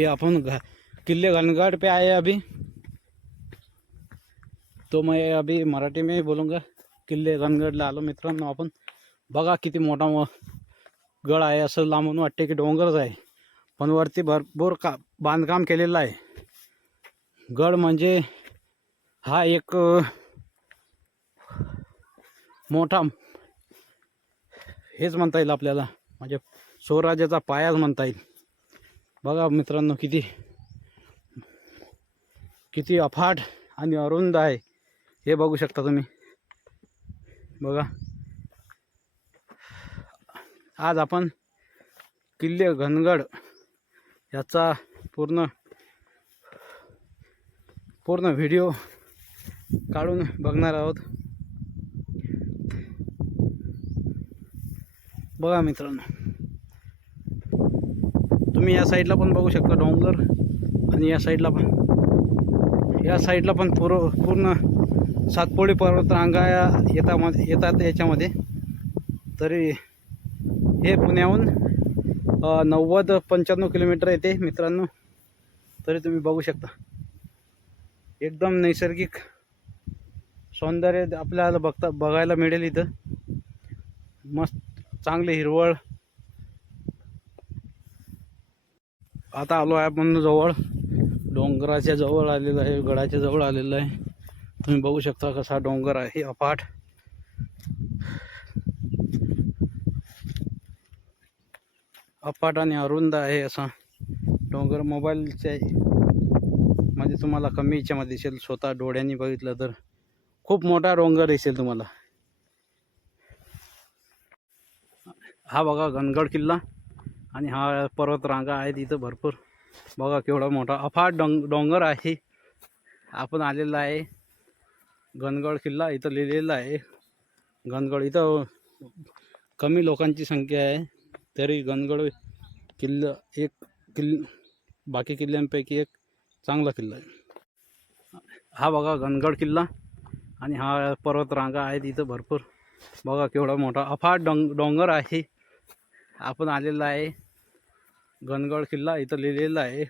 ये अपन किले घनगढ़ पे आए अभी, तो मैं अभी मराठी में ही बोलूँगा। किल्ले घनगडला आलो मित्रांनो आपण। बघा किती मोठा गड आहे, असं लांबून वाटते की डोंगरच आहे, पण वरती भरपूर बांधकाम केलेलं आहे। गड म्हणजे हा एक मोठा हेच म्हणता येईल आपल्याला, म्हणजे स्वराज्याचा पायाच म्हणता येईल। बघा मित्रांनो किती किती अफाट आणि अरुंद आहे हे बघू शकता तुम्ही। बघा आज आपण किल्ले घनगड याचा पूर्ण व्हिडिओ काढून बघणार आहोत। बघा मित्रांनो तुम्ही या साईडला पण बघू शकता डोंगर, आणि या साईडला पण पूर्ण सातपुडा पर्वतरांगा येतात याच्यामध्ये। तरी हे पुण्याहून 90-95 किलोमीटर येते मित्रांनो। तरी तुम्ही बघू शकता एकदम नैसर्गिक सौंदर्य आपल्याला बघायला मिळेल इथं। मस्त चांगले हिरवळ। आता आलो आहे आपण जवळ, डोंगराच्या जवळ आलेलं आहे, गडाच्या जवळ आलेलं आहे। तुम्ही बघू शकता कसा डोंगर आहे अफाट। अफाट आणि अरुंद आहे असा डोंगर। मोबाईलच्या म्हणजे तुम्हाला कमी याच्यामध्ये दिसेल, स्वतः डोळ्यांनी बघितलं तर खूप मोठा डोंगर दिसेल तुम्हाला। हा बघा घनगड किल्ला, आणि हा पर्वतरांगा आहेत इथं भरपूर। बघा केवढा मोठा अफाट डोंगर आहे। आपण आलेला आहे घनगड किल्ला, इथं लिहिलेलं आहे घनगड। इथं कमी लोकांची संख्या आहे, तरी घनगड किल्ला बाकी किल्ल्यांपैकी एक चांगला किल्ला आहे। हा बघा घनगड किल्ला, आणि हा पर्वतरांगा आहेत इथं भरपूर। बघा केवढा मोठा अफाट डोंगर आहे। आपण आलेला आहे घनगड किल्ला, इथं लिहिलेलं आहे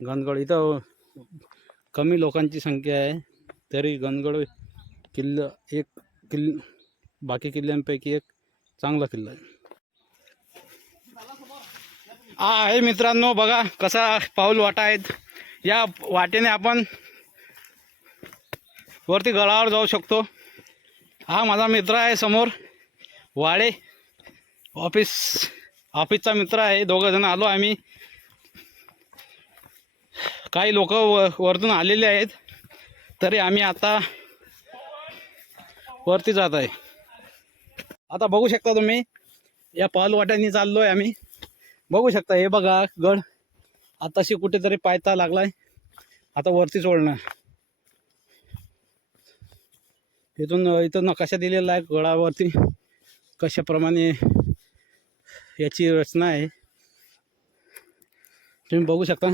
घनगड। इथं कमी लोकांची संख्या आहे, तरी घनगड किल्ला बाकी किल्ल्यांपैकी एक चांगला किल्ला आहे। आहे मित्रांनो बघा कसा पाऊल वाटा आहेत। या वाटेने आपण वरती गडावर जाऊ शकतो। हा माझा मित्र आहे समोर, वाडे ऑफिसचा मित्र आहे। दोघं जण आलो आम्ही। काही लोक वरतून आलेले आहेत, तरी आम्ही आता वरती जात आहे। आता बघू शकता तुम्ही या पाऊल वाट्याने चाललोय आम्ही। बघू शकता हे बघा गड आताशी कुठेतरी पायथा लागलाय, आता वरती सोडणार। इथं नकाशा दिलेला आहे गडावरती, कशाप्रमाणे याची रचना आहे तुम्ही बघू शकता।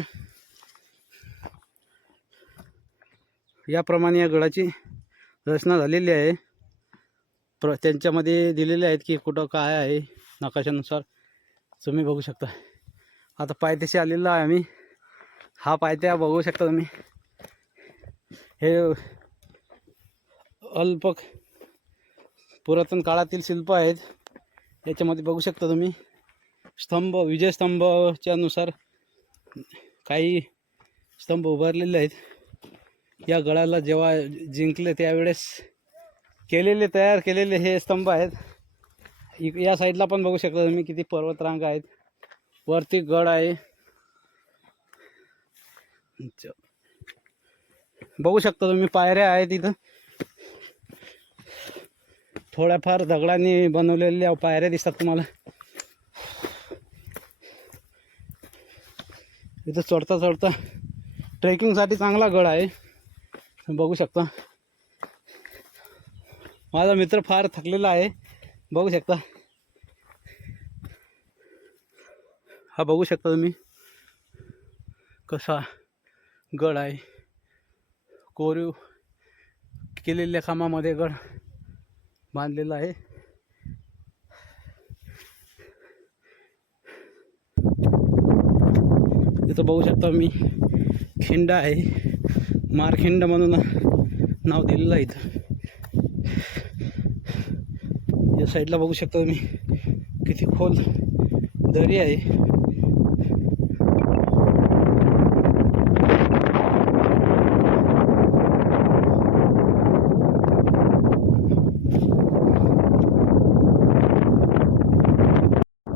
याप्रमाणे या गडाची रचना झालेली आहे। त्यांच्यामध्ये दिलेले आहेत की कुठं काय आहे नकाशानुसार, तुम्ही बघू शकता। आता पायथ्याशी आलेला आहे आम्ही। हा पायथ्या बघू शकता तुम्ही, हे अल्प पुरातन काळातील शिल्प आहेत। याच्यामध्ये बघू शकता तुम्ही विजयस्तंभाच्या नुसार काही स्तंभ उभारलेले आहेत। या गडाला जेव्हा जिंकले त्यावेळेस तयार केलेले हे स्तंभ आहेत। या साईडला पण बघू शकता तुम्ही किती पर्वतरांगा आहेत, वरती गड आहे। बघू शकता तुम्ही पायऱ्या आहेत इथं, थोड्याफार दगडांनी बनवलेल्या पायऱ्या दिसतात तुम्हाला। इथं चढता ट्रेकिंगसाठी चांगला गड आहे, बघू शकता। माझा मित्र फार थकलेला आहे, बघू शकता। हा बघू शकता तुम्ही कसा गड आहे, कोरीव केलेल्या खांबामध्ये गड बांधलेला आहे। इथं बघू शकता मी खिंड आहे, मारखिंड म्हणून नाव दिलेलं आहे इथं. या साईडला बघू शकता तुम्ही किती खोल दरी आहे.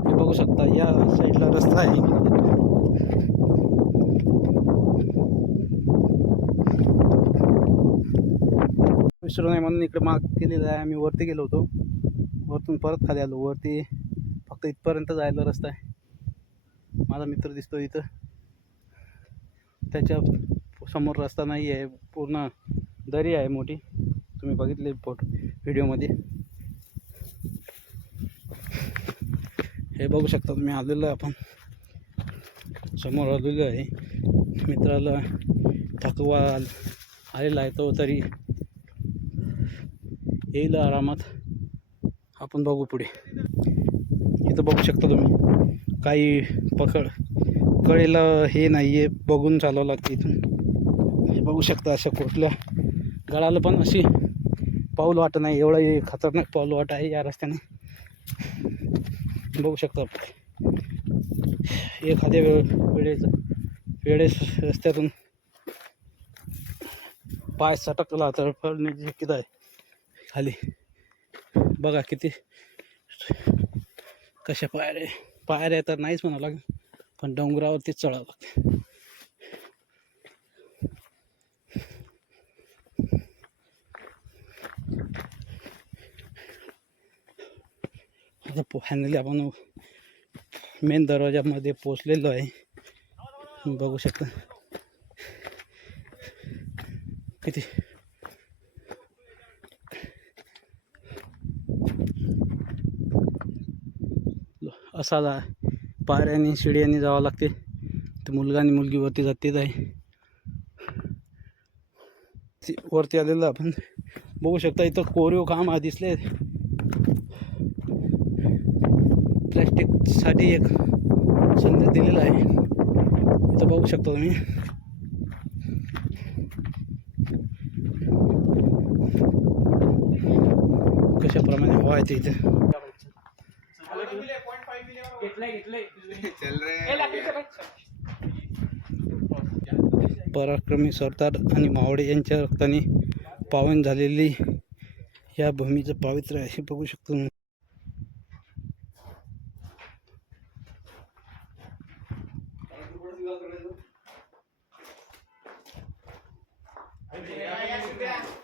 हे बघू शकता या साईडला रस्ता आहे. विसरू नये म्हणून इकडे मार्क केलेलं आहे. आम्ही वरती गेलो होतो, वरतून परत खाली आलो. वरती फक्त इथपर्यंत जायला रस्ता आहे. माझा मित्र दिसतो इथं, त्याच्या समोर रस्ता नाही आहे, पूर्ण दरी आहे मोठी. तुम्ही बघितले व्हिडिओमध्ये. हे बघू शकता तुम्ही, आलेलो आपण समोर आलेलो आहे. मित्राला थकवा आलेला आहे, तो तरी येईल आरामात. आपण बघू पुढे. इथं बघू शकता तुम्ही काही कळेला हे नाही आहे, बघून चालावं लागतं इथून. हे बघू शकता असं कुठलं गळाला पण अशी पाऊल वाट नाही, एवढं खतरनाक पाऊल वाट आहे या रस्त्याने. बघू शकता एखाद्या वेळेस रस्त्यातून पाय सटकला तर पडण्याची शक्यता आहे खाली. बघा किती कशा पायऱ्या तर नाहीच म्हणावं लागेल, पण डोंगरावरतीच चढावं लागते. आता फायनली आपण मेन दरवाजामध्ये पोचलेलो आहे. बघू शकता किती असा पायऱ्याने शिड्याने जावं लागते. तर मुलगा आणि मुलगी वरती जातेच आहे. वरती आलेलं आपण बघू शकता. इथं कोरीव काम दिसले. प्लॅस्टिकसाठी एक संदेश दिलेला आहे. इथं बघू शकता तुम्ही. कशाप्रमाणे हवा आहे ते इथे. पराक्रमी सरदार आणि मावळे यांच्या रक्ताने पावन झालेली या भूमीचं पावित्र्य आहे. बघू शकतो.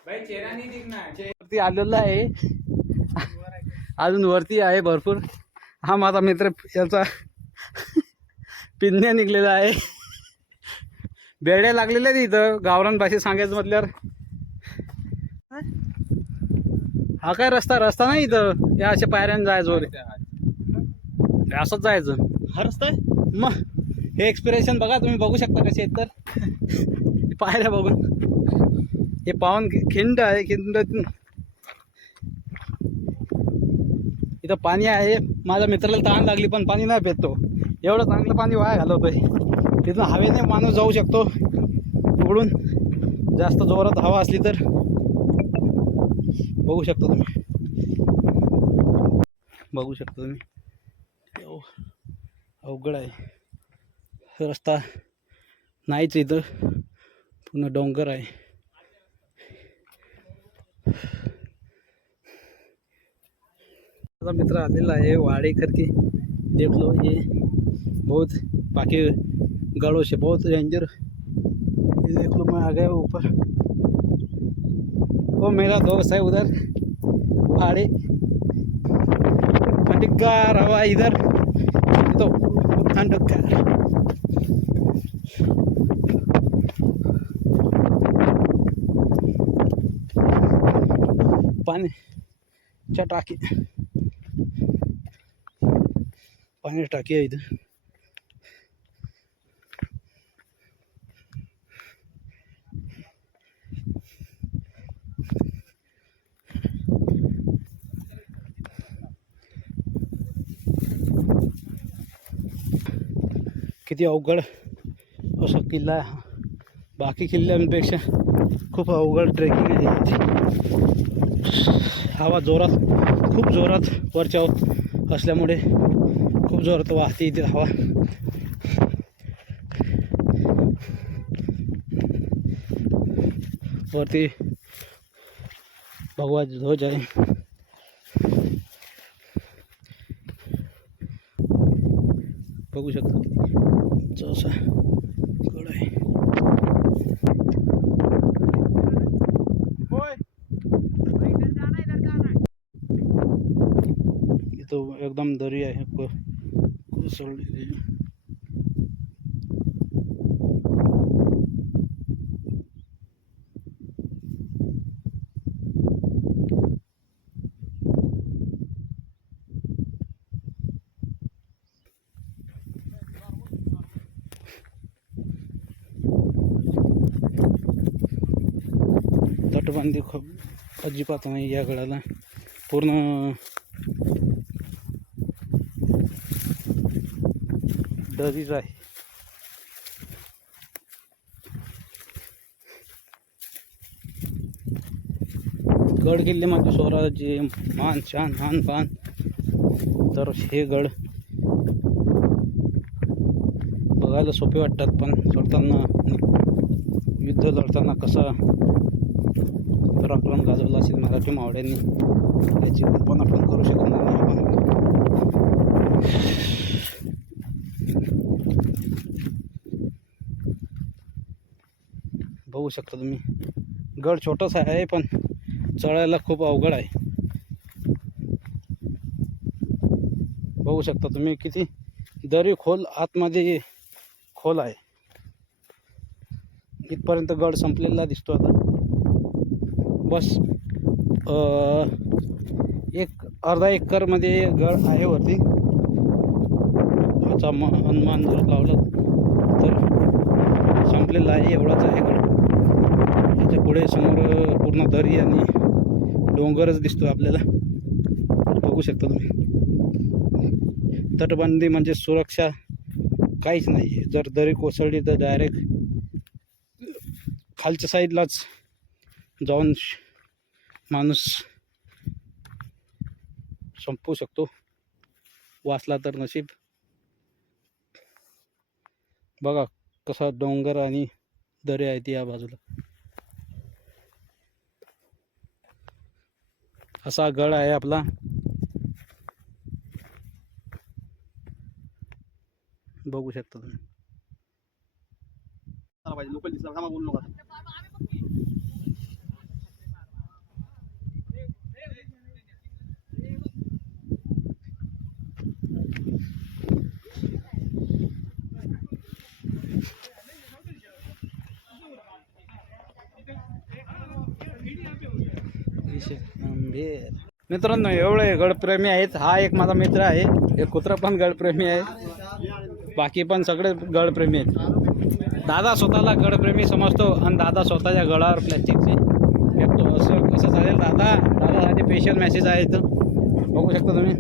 वरती आलेला आहे, अजून वरती आहे भरपूर. हा माझा मित्र, याचा पिन्या निघलेला आहे. बेड्या लागलेल्या आहेत इथं. गावरान भाषेत सांगायचं म्हटल्यावर हा काय रस्ता नाही इथं. या अशा पायऱ्यानं जायचं वगैरे, असंच जायचं. हा रस्ता आहे. मग हे एक्सपिरेशन बघा तुम्ही, बघू शकता कसे आहेत तर पायऱ्या बघून. हे पावन खिंड आहे. खिंड इथं पाणी आहे. माझ्या मित्राला तहान लागली पण पाणी नाही पितो. एवढं चांगलं पाणी वाया घालवतोय. तिथून हवेने माणूस जाऊ शकतो उघडून, जास्त जोरात हवा असली तर. बघू शकता तुम्ही, बघू शकता तुम्ही. अवघड आहे रस्ता, नाहीच इथं, पूर्ण डोंगर आहे. माझा मित्र आलेला आहे वाडेकर की देख लो, ये बहुत बाकी गड़ों से बहुत डेंजर. ये देख लो, मैं आ गया ऊपर. वो मेरा दोस्त है उधर वाड़े. ठंडगार हवा इधर तो, ठंडगार. पानी टाकी, पाण्याची टाकी आहे इथं. किती अवघड असा किल्ला आहे हा. बाकी किल्ल्यांपेक्षा खूप अवघड ट्रेकिंग आहे याची. हवा जोरात, खूप जोरात वरच्यावर असल्यामुळे खूप जोरात वाहते इथे हवा. वरती भगवा ध्वज आहे. बघू शकता असा गड आहे. इथं एकदम दरी आहे कोसळलेली. तटबंदी खूप अजिबात नाही या गडाला. पूर्ण दरीच आहे. गड किल्ले म्हणजे स्वराज्य मान शान मान पान. तर हे गड बघायला सोपे वाटतात, पण चढताना युद्ध लढताना कसा पराक्रम गाजवला असेल मराठी मावळ्यांनी याची कल्पना पण करू शकणार नाही आपण. बघू शकता तुम्ही, गड छोटासा आहे पण चढायला खूप अवघड आहे. बघू शकता तुम्ही किती दरी खोल आतमध्ये खोल आहे. इथपर्यंत गड संपलेला दिसतो आता. बस एक अर्धा एकरमध्ये गड आहे वरती. याचा अनुमान जर लावलं तर संपलेला आहे, एवढाच आहे गड. याच्या पुढे समोर पूर्ण दरी आणि डोंगरच दिसतो आपल्याला. बघू शकता तुम्ही, तटबंदी म्हणजे सुरक्षा काहीच नाही. जर दरी कोसळली तर डायरेक्ट खालच्या साईडलाच जाऊन माणूस संपू शकतो, वाचला तर नशीब. बघा कसा डोंगर आणि दरी आहेत या बाजूला. असा गड आहे आपला. बघू शकता तुम्ही. लोकल दिसला बोलू नका. मित्रांनो, एवढे गडप्रेमी आहेत. हा एक माझा मित्र आहे, एक कुत्रा पण गडप्रेमी आहे. बाकी पण सगळे गडप्रेमी आहेत. दादा स्वतःला गडप्रेमी समजतो आणि दादा स्वतःच्या गडावर प्लॅस्टिकचे फेकतो. असं कसं चालेल दादा? दादासाठी स्पेशल मेसेज आहे इथं, बघू शकता तुम्ही.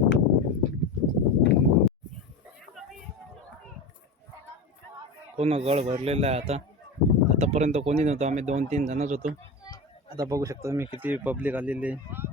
पूर्ण गड भरलेला आहे आता. आतापर्यंत कोणी नव्हतं, आम्ही 2-3 जणच होतो. आता बघू शकता तुम्ही किती पब्लिक आलेली आहे.